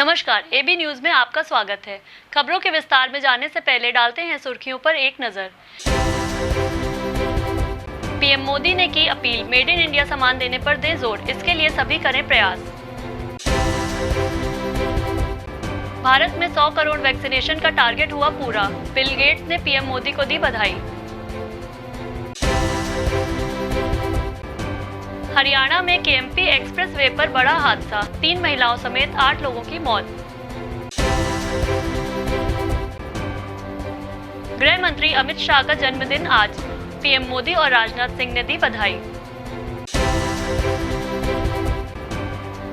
नमस्कार, AB news में आपका स्वागत है। खबरों के विस्तार में जाने से पहले डालते हैं सुर्खियों पर एक नजर। पीएम मोदी ने की अपील, मेड इन इंडिया सामान देने पर दें जोर, इसके लिए सभी करें प्रयास। भारत में 100 करोड़ वैक्सीनेशन का टारगेट हुआ पूरा, बिल गेट्स ने पीएम मोदी को दी बधाई। हरियाणा में केएमपी एक्सप्रेस वे पर बड़ा हादसा, 3 महिलाओं समेत 8 लोगों की मौत। गृह मंत्री अमित शाह का जन्मदिन आज, पीएम मोदी और राजनाथ सिंह ने दी बधाई।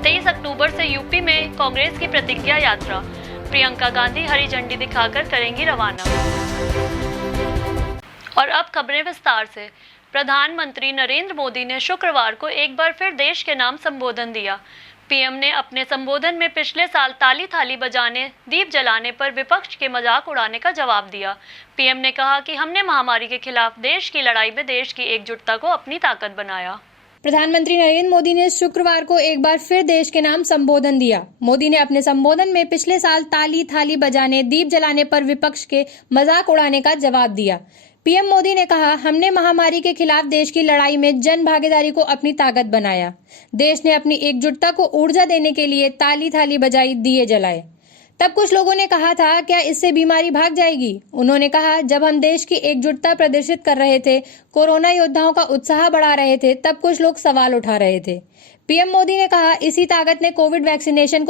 23 अक्टूबर से यूपी में कांग्रेस की प्रतिज्ञा यात्रा, प्रियंका गांधी हरी झंडी दिखाकर करेंगी रवाना। और अब खबरें विस्तार से। प्रधानमंत्री नरेंद्र मोदी ने शुक्रवार को एक बार फिर देश के नाम संबोधन दिया। पीएम ने अपने संबोधन में पिछले साल ताली थाली बजाने, दीप जलाने पर विपक्ष के मजाक उड़ाने का जवाब दिया। पीएम ने कहा कि हमने महामारी के खिलाफ देश की लड़ाई में देश की एकजुटता को अपनी ताकत बनाया। प्रधानमंत्री नरेंद्र मोदी ने शुक्रवार को एक बार फिर देश के नाम संबोधन दिया। मोदी ने अपने संबोधन में पिछले साल ताली थाली बजाने, दीप जलाने पर विपक्ष के मजाक उड़ाने का जवाब दिया। पीएम मोदी ने कहा, हमने महामारी के खिलाफ देश की लड़ाई में जन भागीदारी को अपनी ताकत बनाया। देश ने अपनी एकजुटता को ऊर्जा देने के लिए ताली थाली बजाई, दिए जलाए। तब कुछ लोगों ने कहा था, क्या इससे बीमारी भाग जाएगी? उन्होंने कहा, जब हम देश की एकजुटता प्रदर्शित कर रहे थे, कोरोना योद्धाओं का उत्साह बढ़ा रहे थे, तब कुछ लोग सवाल उठा रहे थे। पीएम मोदी ने कहा, इसी ताकत ने कोविड वैक्सीनेशन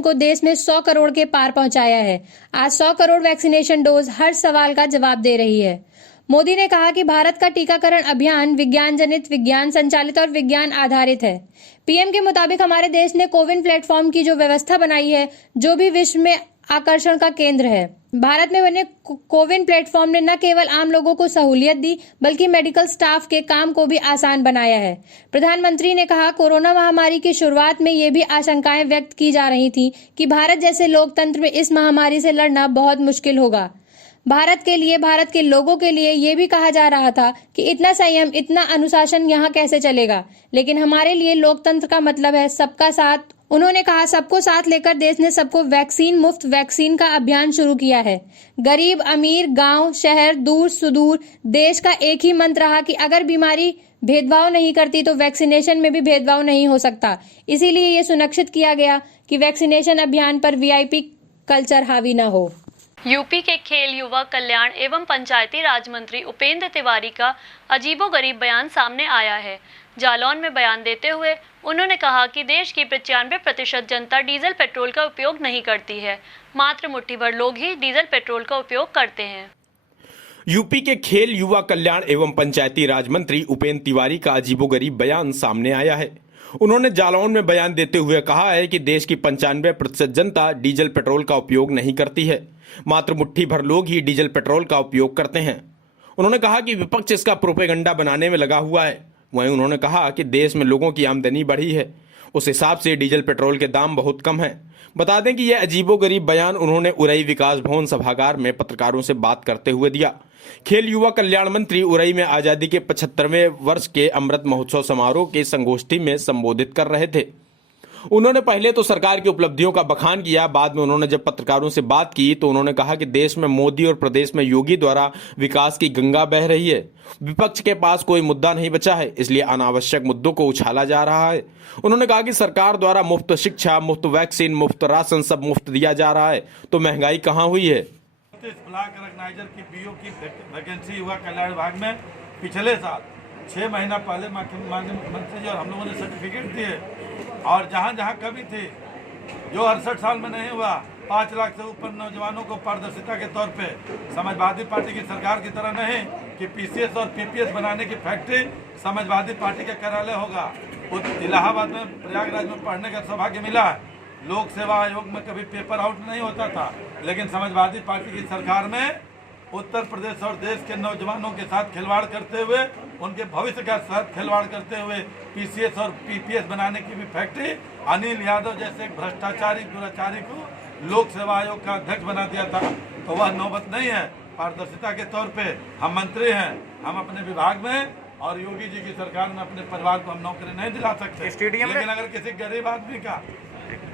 को देश में 100 करोड़ के पार पहुंचाया है। आज 100 करोड़ वैक्सीनेशन डोज हर सवाल का जवाब दे रही है। मोदी ने कहा कि भारत का टीकाकरण अभियान विज्ञान जनित, विज्ञान संचालित और विज्ञान आधारित है। पीएम के मुताबिक हमारे देश ने कोविन प्लेटफॉर्म की जो व्यवस्था बनाई है, जो भी विश्व में आकर्षण का केंद्र है। भारत में बने कोविन प्लेटफॉर्म ने न केवल आम लोगों को सहूलियत दी, बल्कि मेडिकल स्टाफ के काम को भी आसान बनाया है। प्रधानमंत्री ने कहा, कोरोना महामारी की शुरुआत में ये भी आशंकाएं व्यक्त की जा रही थी कि भारत जैसे लोकतंत्र में इस महामारी से लड़ना बहुत मुश्किल होगा। भारत के लिए, भारत के लोगों के लिए ये भी कहा जा रहा था कि इतना संयम, इतना अनुशासन यहाँ कैसे चलेगा। लेकिन हमारे लिए लोकतंत्र का मतलब है सबका साथ। उन्होंने कहा, सबको साथ लेकर देश ने सबको मुफ्त वैक्सीन का अभियान शुरू किया है। गरीब अमीर, गांव शहर, दूर सुदूर, देश का एक ही मंत्र रहा कि अगर बीमारी भेदभाव नहीं करती तो वैक्सीनेशन में भी भेदभाव नहीं हो सकता। इसीलिए ये सुनिश्चित किया गया कि वैक्सीनेशन अभियान पर वीआईपी कल्चर हावी न हो। यूपी के खेल, युवा कल्याण एवं पंचायती राज मंत्री उपेंद्र तिवारी का अजीबोगरीब बयान सामने आया है। जालौन में बयान देते हुए उन्होंने कहा कि देश की 95% जनता डीजल पेट्रोल का उपयोग नहीं करती है, मात्र मुट्ठी भर लोग ही डीजल पेट्रोल का उपयोग करते हैं। यूपी के खेल, युवा कल्याण एवं पंचायती राज मंत्री उपेंद्र तिवारी का अजीबोगरीब बयान सामने आया है। उन्होंने जालौन में बयान देते हुए कहा है कि देश की 95% जनता डीजल पेट्रोल का उपयोग नहीं करती है, मात्र मुट्ठी भर लोग ही डीजल पेट्रोल का उपयोग करते हैं। उन्होंने कहा कि विपक्ष इसका प्रोपेगेंडा बनाने में लगा हुआ है। वहीं उन्होंने कहा कि देश में लोगों की आमदनी बढ़ी है, उस हिसाब से डीजल पेट्रोल के दाम बहुत कम हैं। बता दें कि यह अजीबोगरीब बयान उन्होंने उरई विकास भवन सभागार में पत्रकारों से बात करते हुए दिया। खेल युवा कल्याण मंत्री उरई में आज़ादी के 75वें वर्ष के अमृत महोत्सव समारोह के संगोष्ठी में संबोधित कर रहे थे। उन्होंने पहले तो सरकार की उपलब्धियों का बखान किया। बाद में उन्होंने जब पत्रकारों से बात की तो उन्होंने कहा कि देश में मोदी और प्रदेश में योगी द्वारा विकास की गंगा बह रही है। विपक्ष के पास कोई मुद्दा नहीं बचा है, इसलिए अनावश्यक मुद्दों को उछाला जा रहा है। उन्होंने कहा कि सरकार द्वारा मुफ्त शिक्षा, मुफ्त वैक्सीन, मुफ्त राशन सब मुफ्त दिया जा रहा है, तो महंगाई कहाँ हुई है। ब्लॉक ऑर्गेनाइजर की बीओ की वैकेंसी युवा कल्याण विभाग में पिछले साल 6 महीना पहले माननीय मुख्यमंत्री जी और हम लोगों ने सर्टिफिकेट दिए, और जहाँ जहाँ कमी थी, जो 68 साल में नहीं हुआ, 5 लाख से ऊपर नौजवानों को पारदर्शिता के तौर पे समाजवादी पार्टी की सरकार की तरह नहीं कि पीसीएस और पीपीएस बनाने की फैक्ट्री समाजवादी पार्टी के कार्यालय होगा। इलाहाबाद में, प्रयागराज में पढ़ने का सौभाग्य मिला है। लोक सेवा आयोग में कभी पेपर आउट नहीं होता था, लेकिन समाजवादी पार्टी की सरकार में उत्तर प्रदेश और देश के नौजवानों के साथ खिलवाड़ करते हुए, उनके भविष्य के साथ खिलवाड़ करते हुए पीसीएस और पीपीएस बनाने की भी फैक्ट्री अनिल यादव जैसे एक भ्रष्टाचारी दुराचारी को लोक सेवा आयोग का अध्यक्ष बना दिया था। तो वह नौबत नहीं है। पारदर्शिता के तौर पे हम मंत्री हैं, हम अपने विभाग में और योगी जी की सरकार में अपने परिवार को हम नौकरी नहीं दिला सकते स्टेडियम लेकिन अगर किसी गरीब आदमी का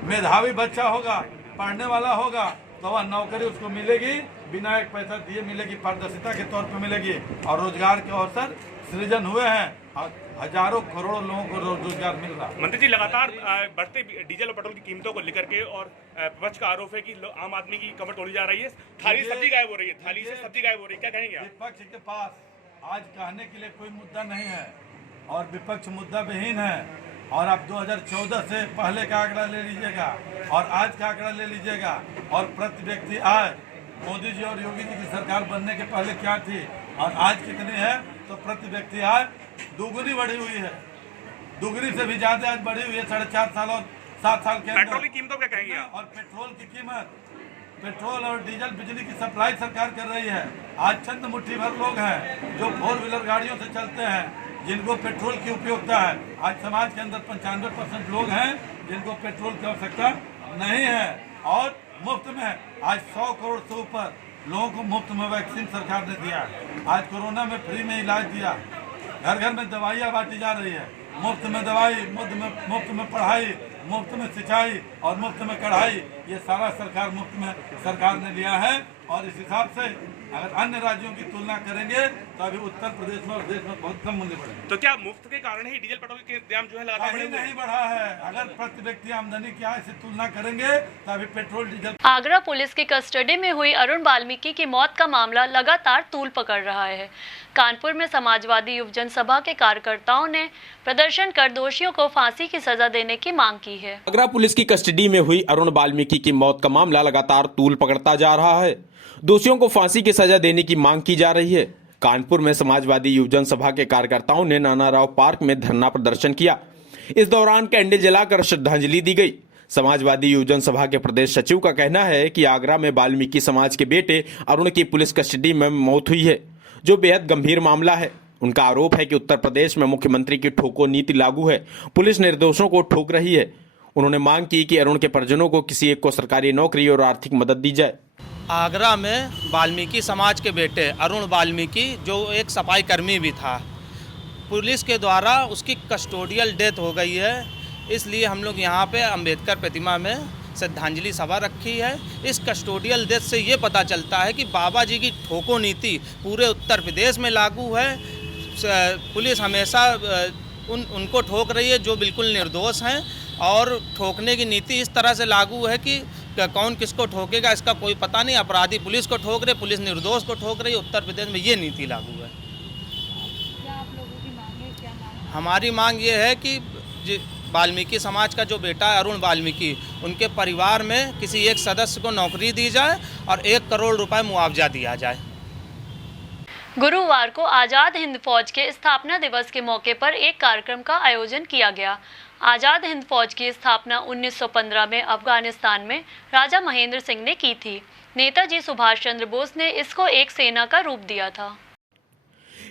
मेधावी बच्चा होगा, पढ़ने वाला होगा, तो वह नौकरी उसको मिलेगी, बिना एक पैसा दिए मिलेगी, पारदर्शिता के तौर पर मिलेगी और रोजगार के अवसर सृजन हुए हैं और हजारों करोड़ों लोगों को रोजगार मिल रहा है। मंत्री जी, लगातार बढ़ते डीजल और पेट्रोल की कीमतों को लेकर के और विपक्ष का आरोप है कि आम आदमी की कमर तोड़ी जा रही है, थाली से सब्जी गायब हो रही है, थाली से सब्जी गायब हो रही है, क्या कहेंगे आप? विपक्ष के पास आज कहने के लिए कोई मुद्दा नहीं है और विपक्ष मुद्दा विहीन है। और आप 2014 से पहले का आंकड़ा ले लीजिएगा और आज का आंकड़ा ले लीजिएगा और प्रति व्यक्ति आय मोदी जी और योगी जी की सरकार बनने के पहले क्या थी और आज कितनी है, तो प्रति व्यक्ति आय दुगुनी बढ़ी हुई है, दुगुनी से भी ज्यादा आज बढ़ी हुई है 4.5 साल और 7 साल के अंदर। पेट्रोल की कीमतों क्या कहेंगे आप? और पेट्रोल की कीमत, पेट्रोल और डीजल बिजली की सप्लाई सरकार कर रही है। आज चंद मुट्ठी भर लोग हैं जो 4 व्हीलर गाड़ियों से चलते हैं, जिनको पेट्रोल की उपयोगिता है। आज समाज के अंदर 95% लोग हैं जिनको पेट्रोल की आवश्यकता नहीं है और मुफ्त में आज 100 करोड़ से ऊपर लोगों को मुफ्त में वैक्सीन सरकार ने दिया। आज कोरोना में फ्री में इलाज दिया, घर घर में दवाइयाँ बांटी जा रही है, मुफ्त में दवाई, मुफ्त में पढ़ाई, मुफ्त में सिंचाई और मुफ्त में कढ़ाई, ये सारा सरकार मुफ्त में सरकार ने लिया है। और इस हिसाब से अगर अन्य राज्यों की तुलना करेंगे तो अभी उत्तर प्रदेश में और देश में बहुत कम मूल्य बढ़े। तो क्या मुफ्त के कारण ही डीजल पेट्रोल के दाम जो है लगातार बढ़े हुए हैं? नहीं बढ़ा है। अगर प्रति व्यक्ति आमदनी की आय से तुलना करेंगे तो अभी पेट्रोल डीजल। आगरा पुलिस की कस्टडी में हुई अरुण वाल्मीकि की मौत का मामला लगातार तूल पकड़ रहा है। कानपुर में समाजवादी युव जनसभा के कार्यकर्ताओं ने प्रदर्शन कर दोषियों को फांसी की सजा देने की मांग की है। आगरा पुलिस की कस्टडी में हुई अरुण वाल्मीकि की मौत का मामला लगातार तूल पकड़ता जा रहा है। दोषियों को फांसी की सजा देने की मांग की जा रही है। कानपुर में समाजवादी युव जनसभा के कार्यकर्ताओं ने नानाराव पार्क में धरना प्रदर्शन किया। इस दौरान कैंडल जलाकर श्रद्धांजलि दी गई। समाजवादी युव जनसभा के प्रदेश सचिव का कहना है कि आगरा में वाल्मीकि समाज के बेटे अरुण की पुलिस कस्टडी में मौत हुई है, जो बेहद गंभीर मामला है। उनका आरोप है कि उत्तर प्रदेश में मुख्यमंत्री की ठोको नीति लागू है, पुलिस निर्दोषों को ठोक रही है। उन्होंने मांग की कि अरुण के परिजनों को किसी एक को सरकारी नौकरी और आर्थिक मदद दी जाए। आगरा में वाल्मीकि समाज के बेटे अरुण वाल्मीकि, जो एक सफाई कर्मी भी था, पुलिस के द्वारा उसकी कस्टोडियल डेथ हो गई है। इसलिए हम लोग यहाँ पे अंबेडकर प्रतिमा में श्रद्धांजलि सभा रखी है। इस कस्टोडियल डेथ से ये पता चलता है कि बाबा जी की ठोको नीति पूरे उत्तर प्रदेश में लागू है। पुलिस हमेशा उनको ठोक रही है जो बिल्कुल निर्दोष हैं, और ठोकने की नीति इस तरह से लागू है कि कौन किसको ठोकेगा इसका कोई पता नहीं। अपराधी पुलिस को ठोक रहे, पुलिस निर्दोष को ठोक रही है। उत्तर प्रदेश में ये नीति लागू है। क्या आप लोगों की मांग है? क्या मांग है? हमारी मांग ये है कि वाल्मीकि समाज का जो बेटा है अरुण वाल्मीकि, उनके परिवार में किसी एक सदस्य को नौकरी दी जाए और 1 करोड़ रुपए मुआवजा दिया जाए। गुरुवार को आज़ाद हिंद फौज के स्थापना दिवस के मौके पर एक कार्यक्रम का आयोजन किया गया। आज़ाद हिंद फौज की स्थापना 1915 में अफगानिस्तान में राजा महेंद्र सिंह ने की थी। नेताजी सुभाष चंद्र बोस ने इसको एक सेना का रूप दिया था।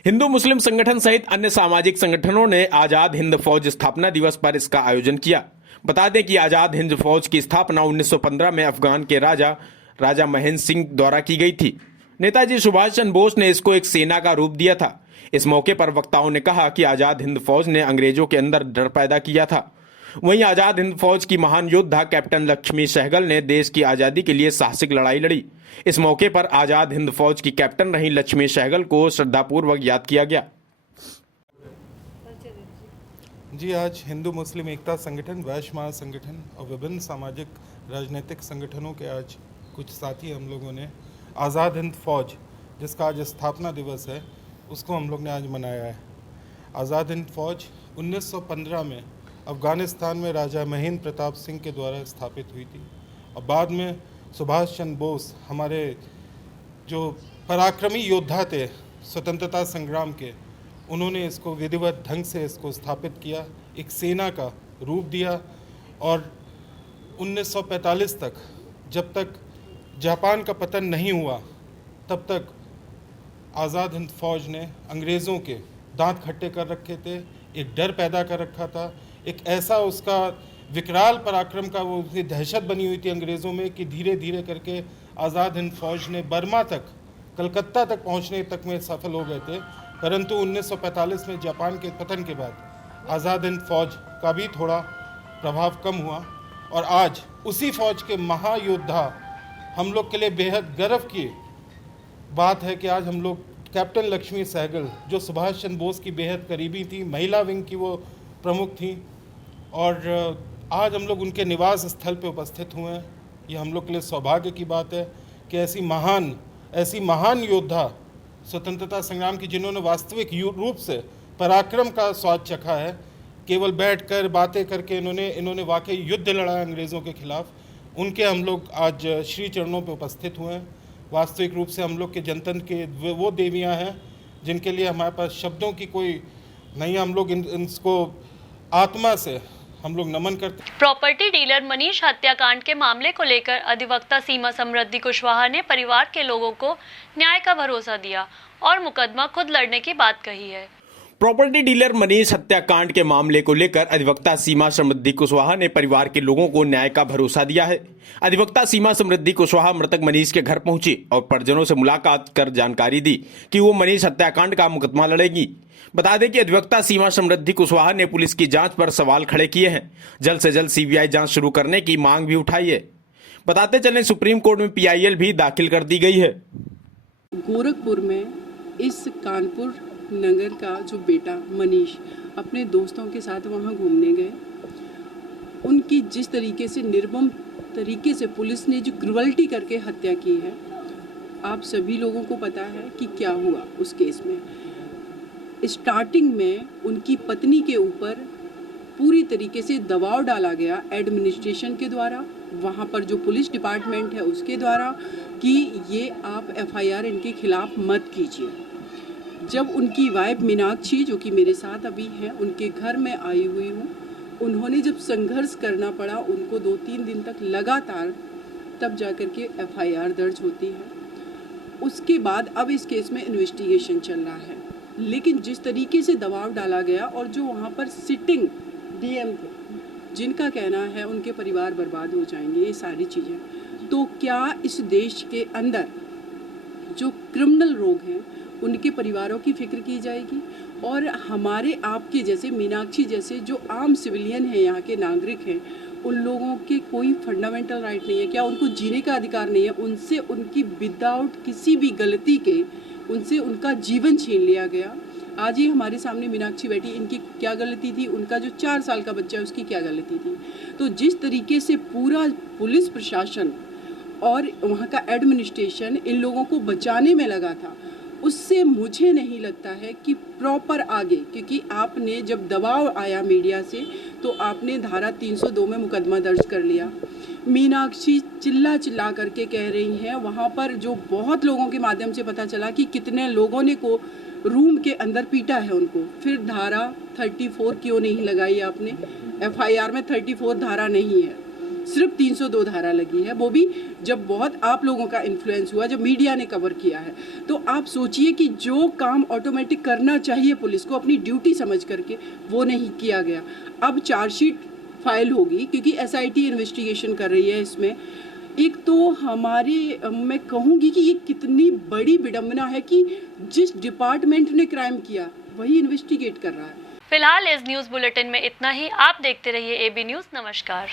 हिंदू मुस्लिम संगठन सहित अन्य सामाजिक संगठनों ने आज़ाद हिंद फौज स्थापना दिवस पर इसका आयोजन किया। बता दें कि आज़ाद हिंद फौज की स्थापना 1915 में अफगान के राजा महेंद्र सिंह द्वारा की गई थी। नेताजी सुभाष चंद्र बोस ने इसको एक सेना का रूप दिया था। इस मौके पर वक्ताओं ने कहा कि आज़ाद हिंद फौज ने अंग्रेजों के अंदर डर पैदा किया था। वहीं आज़ाद हिंद फौज की महान योद्धा कैप्टन लक्ष्मी सहगल ने देश की आज़ादी के लिए साहसिक लड़ाई लड़ी। इस मौके पर आज़ाद हिंद फौज की कैप्टन रही लक्ष्मी सहगल को श्रद्धापूर्वक याद किया गया। जी, आज हिंदू मुस्लिम एकता संगठन, वैश्य महासंगठन और विभिन्न सामाजिक राजनीतिक संगठनों के आज कुछ साथी हम लोगों ने आज़ाद हिंद फौज, जिसका आज स्थापना दिवस है, उसको हम लोग ने आज मनाया है। आज़ाद हिंद फौज 1915 में अफ़गानिस्तान में राजा महेंद्र प्रताप सिंह के द्वारा स्थापित हुई थी और बाद में सुभाष चंद्र बोस, हमारे जो पराक्रमी योद्धा थे स्वतंत्रता संग्राम के, उन्होंने इसको विधिवत ढंग से इसको स्थापित किया, एक सेना का रूप दिया। और 1945 तक, जब तक जापान का पतन नहीं हुआ, तब तक आज़ाद हिंद फौज ने अंग्रेज़ों के दांत खट्टे कर रखे थे, एक डर पैदा कर रखा था, एक ऐसा उसका विकराल पराक्रम का वो दहशत बनी हुई थी अंग्रेज़ों में कि धीरे धीरे करके आज़ाद हिंद फौज ने बर्मा तक, कलकत्ता तक पहुंचने तक में सफल हो गए थे। परंतु 1945 में जापान के पतन के बाद आज़ाद हिंद फौज का भी थोड़ा प्रभाव कम हुआ और आज उसी फौज के महायोद्धा हम लोग के लिए बेहद गर्व की बात है कि आज हम लोग कैप्टन लक्ष्मी सहगल, जो सुभाष चंद्र बोस की बेहद करीबी थी, महिला विंग की वो प्रमुख थी, और आज हम लोग उनके निवास स्थल पे उपस्थित हुए हैं। ये हम लोग के लिए सौभाग्य की बात है कि ऐसी महान योद्धा स्वतंत्रता संग्राम की, जिन्होंने वास्तविक रूप से पराक्रम का स्वाद चखा है, केवल बैठकर बातें करके इन्होंने वाकई युद्ध लड़ा अंग्रेज़ों के खिलाफ, उनके हम लोग आज श्री चरणों पे उपस्थित हुए हैं। वास्तविक रूप से हम लोग के जनतंत्र के वो देवियां हैं जिनके लिए हमारे पास शब्दों की कोई नहीं, हम लोग इनको आत्मा से हम लोग नमन करते हैं। प्रॉपर्टी डीलर मनीष हत्याकांड के मामले को लेकर अधिवक्ता सीमा समृद्धि कुशवाहा ने परिवार के लोगों को न्याय का भरोसा दिया और मुकदमा खुद लड़ने की बात कही है। प्रॉपर्टी डीलर मनीष हत्याकांड के मामले को लेकर अधिवक्ता सीमा समृद्धि कुशवाहा ने परिवार के लोगों को न्याय का भरोसा दिया है। अधिवक्ता सीमा समृद्धि कुशवाहा मृतक मनीष के घर पहुंची और परिजनों से मुलाकात कर जानकारी दी कि वो मनीष हत्याकांड का मुकदमा लड़ेगी। बता दें कि अधिवक्ता सीमा समृद्धि कुशवाहा ने पुलिस की जांच पर सवाल खड़े किए हैं। जल्द से जल्द सीबीआई जांच शुरू करने की मांग भी उठाई है। बताते चलें, सुप्रीम कोर्ट में PIL भी दाखिल कर दी गई है। गोरखपुर में इस कानपुर नगर का जो बेटा मनीष अपने दोस्तों के साथ वहाँ घूमने गए, उनकी जिस तरीके से निर्मम तरीके से पुलिस ने जो क्रूअल्टी करके हत्या की है, आप सभी लोगों को पता है कि क्या हुआ उस केस में। स्टार्टिंग में उनकी पत्नी के ऊपर पूरी तरीके से दबाव डाला गया एडमिनिस्ट्रेशन के द्वारा, वहाँ पर जो पुलिस डिपार्टमेंट है उसके द्वारा, कि ये आप FIR इनके खिलाफ मत कीजिए। जब उनकी वाइफ मीनाक्षी, जो कि मेरे साथ अभी है, उनके घर में आई हुई हूँ, उन्होंने जब संघर्ष करना पड़ा उनको 2-3 दिन तक लगातार, तब जाकर के FIR दर्ज होती है। उसके बाद अब इस केस में इन्वेस्टिगेशन चल रहा है, लेकिन जिस तरीके से दबाव डाला गया और जो वहाँ पर सिटिंग DM थे, जिनका कहना है उनके परिवार बर्बाद हो जाएंगे, ये सारी चीज़ें, तो क्या इस देश के अंदर जो क्रिमिनल लोग हैं उनके परिवारों की फिक्र की जाएगी? और हमारे आपके जैसे मीनाक्षी जैसे जो आम सिविलियन हैं, यहाँ के नागरिक हैं, उन लोगों के कोई फंडामेंटल राइट नहीं है? क्या उनको जीने का अधिकार नहीं है? उनसे उनकी विदाउट किसी भी गलती के उनसे उनका जीवन छीन लिया गया। आज ही हमारे सामने मीनाक्षी बैठी, इनकी क्या गलती थी? उनका जो 4 साल का बच्चा है उसकी क्या गलती थी? तो जिस तरीके से पूरा पुलिस प्रशासन और वहाँ का एडमिनिस्ट्रेशन इन लोगों को बचाने में लगा था, उससे मुझे नहीं लगता है कि प्रॉपर आगे, क्योंकि आपने जब दबाव आया मीडिया से तो आपने धारा 302 में मुकदमा दर्ज कर लिया। मीनाक्षी चिल्ला करके कह रही हैं, वहाँ पर जो बहुत लोगों के माध्यम से पता चला कि कितने लोगों ने को रूम के अंदर पीटा है उनको। फिर धारा 34 क्यों नहीं लगाई आपने? FIR में 34 धारा नहीं है, सिर्फ 302 धारा लगी है, वो भी जब बहुत आप लोगों का इन्फ्लुएंस हुआ, जब मीडिया ने कवर किया है। तो आप सोचिए कि जो काम ऑटोमेटिक करना चाहिए पुलिस को अपनी ड्यूटी समझ करके, वो नहीं किया गया। अब चार्जशीट फाइल होगी क्योंकि SIT इन्वेस्टिगेशन कर रही है इसमें। एक तो मैं कहूँगी कि ये कितनी बड़ी विडंबना है कि जिस डिपार्टमेंट ने क्राइम किया वही इन्वेस्टिगेट कर रहा है। फिलहाल इस न्यूज़ बुलेटिन में इतना ही। आप देखते रहिए AB न्यूज़। नमस्कार।